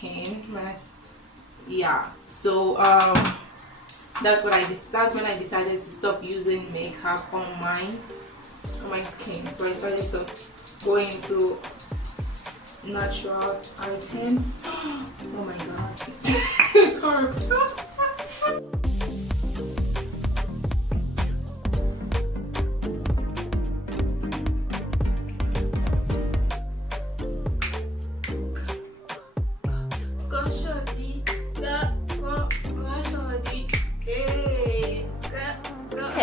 skin. Yeah, so that's when I decided to stop using makeup on my skin. So I decided to go into natural items. Oh my god. It's horrible.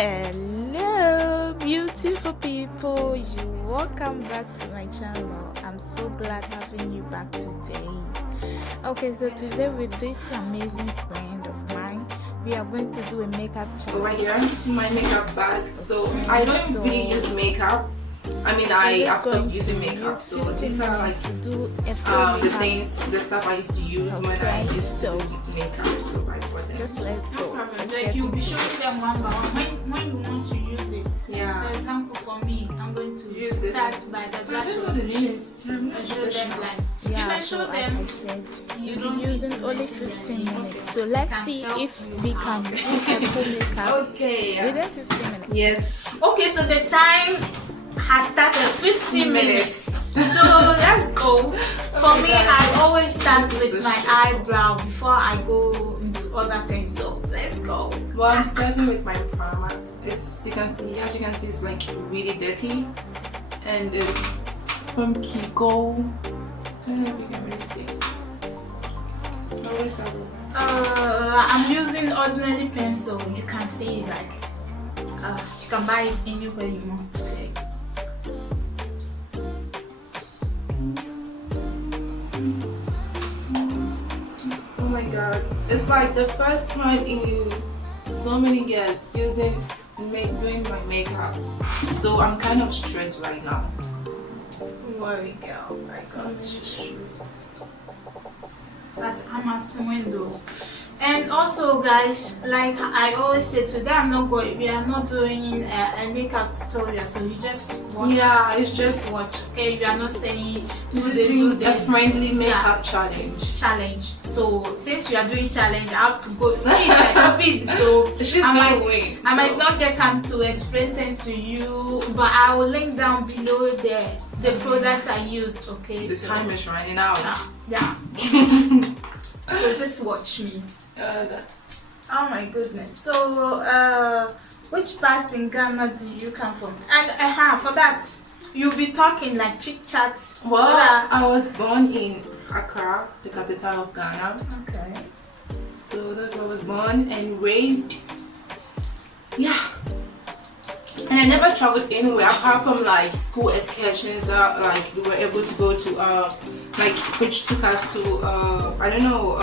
Hello beautiful people, welcome back to my channel. I'm so glad having you back today. Okay, so today with this amazing friend of mine, we are going to do a makeup challenge. Over here, my makeup bag. So I don't really use makeup. I mean, I have stopped using makeup, so these are like the stuff I used to use when I used to do makeup. So I bought them. Just let's go. Like you'll be showing them one by one when you want to use it. Yeah. For example, for me, I'm going to Use it. start by the blush of the shades and show them like you Yeah, can so show as them. I said, You we'll don't be using need to only mention their 15 name. minutes. So let's see if we can do a full makeup Okay. within 15 minutes. Yes. Okay, so the time has started 15 minutes. So let's go. For me, I always start with my eyebrow before I go into other things. So let's go. Well, I'm starting with my primer. As you can see, it's like really dirty, and it's from Kiko. I don't know if you can really see. Always have it. I'm using ordinary pencil. You can see it like you can buy it anywhere you want. Okay. Oh my god, it's like the first time in so many years doing my makeup, so I'm kind of stressed right now. Don't worry, girl. I got you. But I'm at the window. And also, guys, like I always say, today we are not doing a makeup tutorial, so you just watch. Yeah, it's just watch. Okay, we are not saying do a this friendly makeup challenge. So since we are doing challenge, I have to go speed like a bit. So I might not get time to explain things to you, but I will link down below the product I used. Okay, The time is running out. Yeah. So just watch me. Oh my goodness. So which part in Ghana do you come from? And for that you'll be talking like chit chat. Well, I was born in Accra, the capital of Ghana. Okay. So that's where I was born and raised. Yeah. And I never traveled anywhere apart from like school excursions that like we were able to go to like which took us to I don't know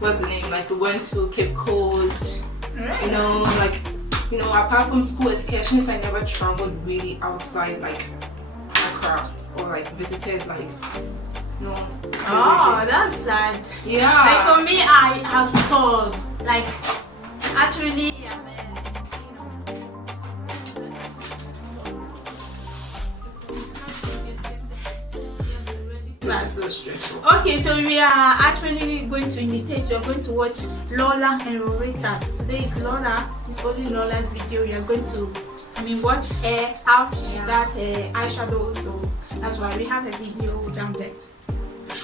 what's the name, like we went to Cape Coast. Right. Apart from school excursions, I never traveled really outside like Accra or like visited like Oh, that's sad. Yeah. Like for me, I have thought like actually. That's so stressful. Okay, so we are actually going to imitate. We are going to watch Lola and Rorita. Today is Lola. It's only Lola's video. We are going to, watch her how she does her eyeshadow. So that's why we have a video down there.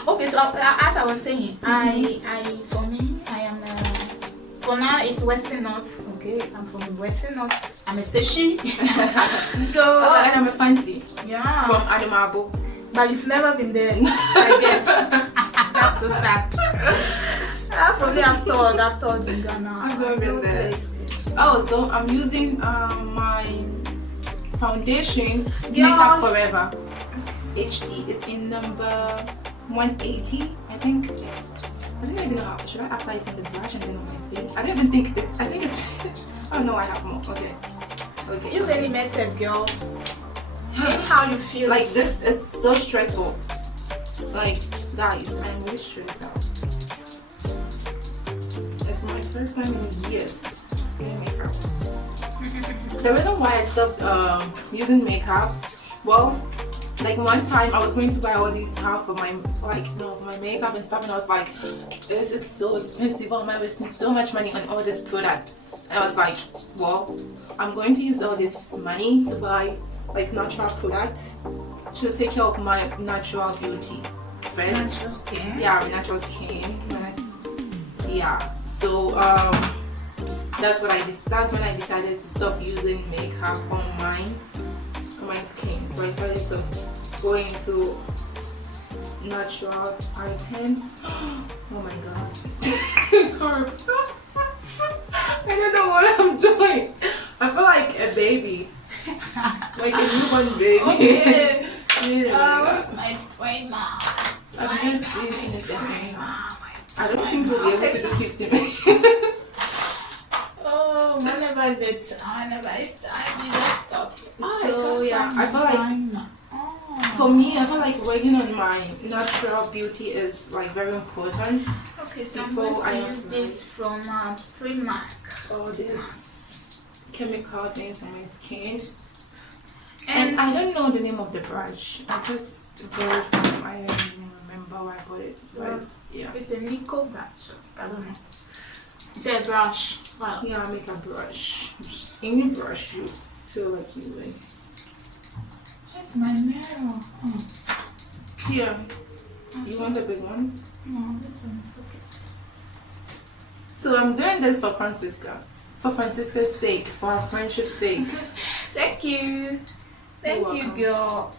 Okay, so as I was saying, for me, I am. For now, it's Western North. Okay, I'm from Western North. I'm a Seshi. So and I'm a fancy. Yeah. From Adamabo. But you've never been there, I guess. That's so sad. For me, I've toured in Ghana. I've never been there. Places. Oh, so I'm using my foundation Makeup Forever HD. It's in number 180, I think. I don't even know how. Should I apply it on the brush and then on my face? I don't even think it's. I think it's. Oh no, I have more. Okay. Use any method, girl. How you feel? Like this is so stressful. Like guys, I'm really stressed out. It's my first time in years doing makeup. The reason why I stopped using makeup, well, like one time I was going to buy all these stuff for my my makeup and stuff, and I was like, this is so expensive. Why am I wasting so much money on all this product? And I was like, well, I'm going to use all this money to buy like natural products to take care of my natural beauty first. Natural skin. Yeah, natural skin. Yeah. So that's when I decided to stop using makeup on my skin. So I decided to go into natural items. Oh my god. It's horrible. I don't know what I'm doing. I feel like a baby. Like a newborn baby. Okay. What's my primer? I'm just doing it. I don't think we'll be able to do 50 minutes. Oh, whenever it's time, you just stop. So yeah, I feel like for me, I feel like working on my natural beauty is like very important. Okay, so I'm Before going I to use this from Primark. All these chemical things on my skin. And I don't know the name of the brush. I just bought it from, I don't even remember where I bought it. But yeah. It's a Nico brush. I don't know. It's a brush. Wow. Yeah, makeup brush. Just any brush you feel like using. That's my mirror. Here. You want a big one? No, this one is okay. So I'm doing this for Francisca. For Francisca's sake, for our friendship's sake. Thank you. Thank you, welcome. girl.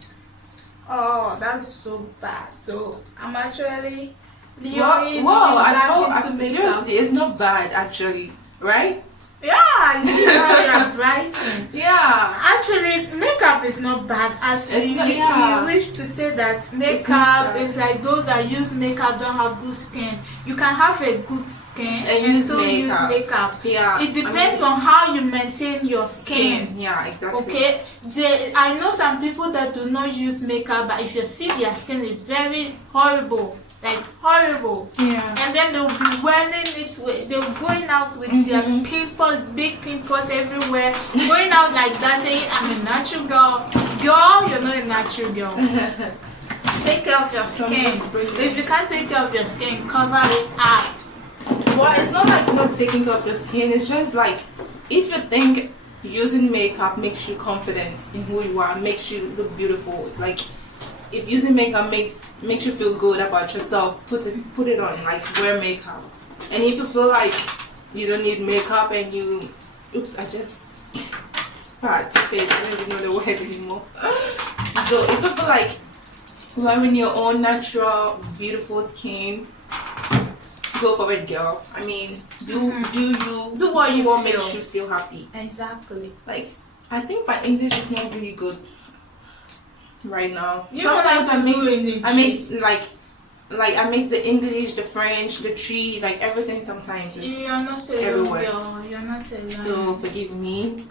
Oh, that's so bad. So I'm actually Whoa, I thought into makeup. seriously, it's not bad actually, right? Yeah, you see how you're brighten. Yeah. Actually, makeup is not bad. As It's we, not- yeah. we wish to say that not makeup bad. is like those that use makeup don't have good skin. You can have a good skin And and use still use makeup. makeup. Yeah. It depends on how you maintain your skin. Yeah, exactly. Okay, I know some people that do not use makeup, but if you see their skin is very horrible, like horrible. Yeah. And then they'll be wearing it with, they're going out with their pimples, big pimples everywhere, going out like that saying, I'm a natural girl. Girl, you're not a natural girl. Take care of your skin. Somebody's brilliant. If you can't take care of your skin, cover it up. Well, it's not like not taking care of your skin. It's just like if you think using makeup makes you confident in who you are, makes you look beautiful. Like if using makeup makes you feel good about yourself, put it on. Like wear makeup. And if you feel like you don't need makeup and you, oops, I just spat face. I don't even know the word anymore. So if you feel like wearing your own natural, beautiful skin, go for it, girl. I mean, do what you want makes you feel happy. Exactly. Like, I think my English is not really good right now. You don't Sometimes have to do anything. I mix the English, the French, the tree, like everything. Sometimes is You're not alone, everywhere. girl. You're not alone. So forgive me,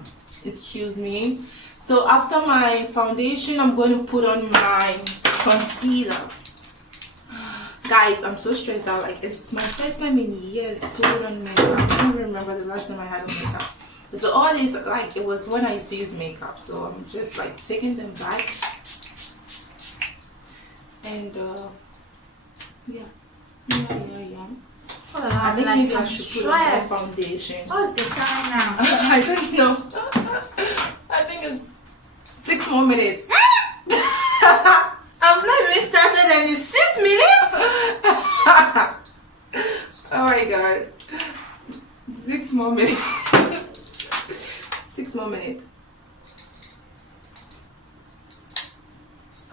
excuse me. So after my foundation, I'm going to put on my concealer. Guys, I'm so stressed out. Like it's my first time in years putting on makeup. I don't remember the last time I had on makeup. So all this, like it was when I used to use makeup. So I'm just like taking them back. And yeah. Oh, I think like maybe I I'm should put on more stressed. foundation. What's the time now? I don't know. I think it's 6 more minutes. I've not even started and it's 6 minutes. Oh my god. 6 more minutes. 6 more minutes.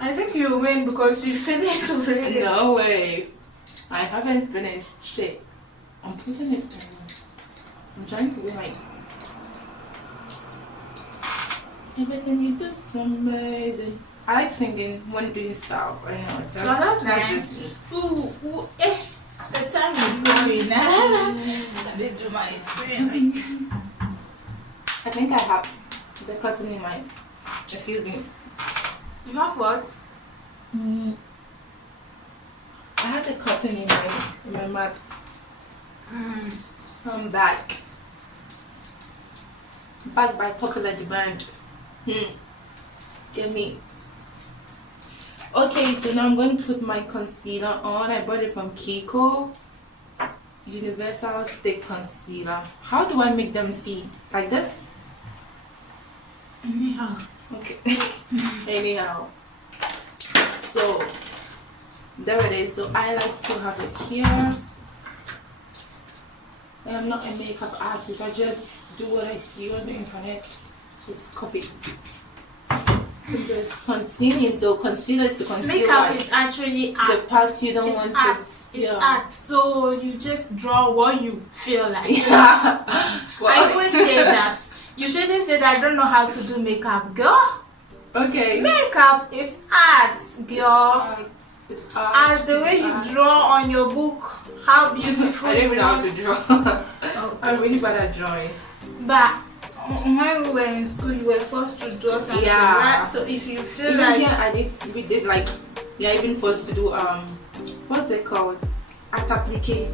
I think you win because you finished already. No way. I haven't finished shit. I'm putting it in. I'm trying to be like everything you do is amazing. I like singing when doing stuff. I know that's nice. just me. Ooh, the time is going. Let me do my thing. I think I have the cotton in my. Excuse me. You have what? I had the cotton in my mouth. From back by popular demand. Get me. Okay, so now I'm going to put my concealer on. I bought it from Kiko. Universal Stick Concealer. How do I make them see? Like this? Anyhow. Okay. Anyhow. So, there it is. So, I like to have it here. I'm not a makeup artist. I just do what I see on the internet. Just copy. So there's concealing. So concealer is to conceal Makeup like is actually art. the parts you don't It's want art. to. It's art. So you just draw what you feel like. Yeah. I always say that. You shouldn't say that I don't know how to do makeup, girl. Okay. Makeup is art, girl. It's As the way you draw on your book, how beautiful. I don't even know how to draw. Okay. I'm really bad at drawing. But when we were in school, you were forced to draw something, Yeah. right? So if you feel Even like here, we did like, even forced to do what's it called? Art applique.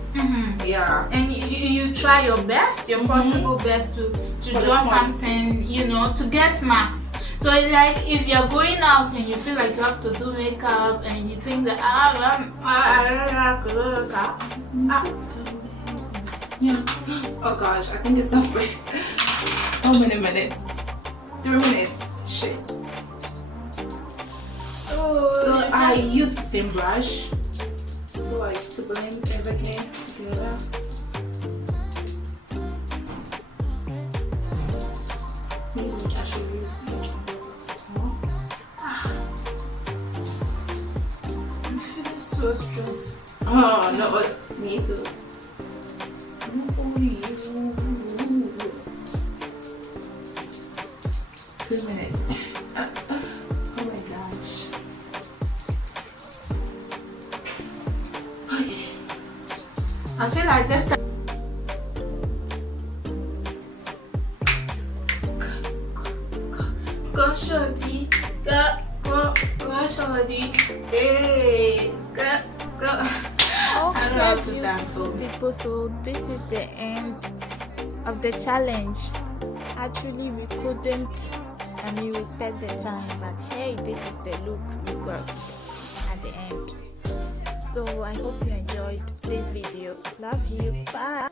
Yeah. and you try your best, your possible best to draw something, to get marks. So it's like if you're going out and you feel like you have to do makeup and you think that Yeah. Oh gosh, I think it's not right. How many minutes? 3 minutes. Shit. So I use the same brush, like to blend everything together. Maybe I should use more. I'm feeling so stressed. Oh no, me too. Only you. 2 minutes. Oh my gosh. Okay. I feel like just go shorty, go shorty, hey, go. I don't know how to Okay, dance. beautiful people, so this is the end of the challenge. Actually, we couldn't respect the time, but hey, this is the look we got at the end. So I hope you enjoyed this video. Love you. Bye.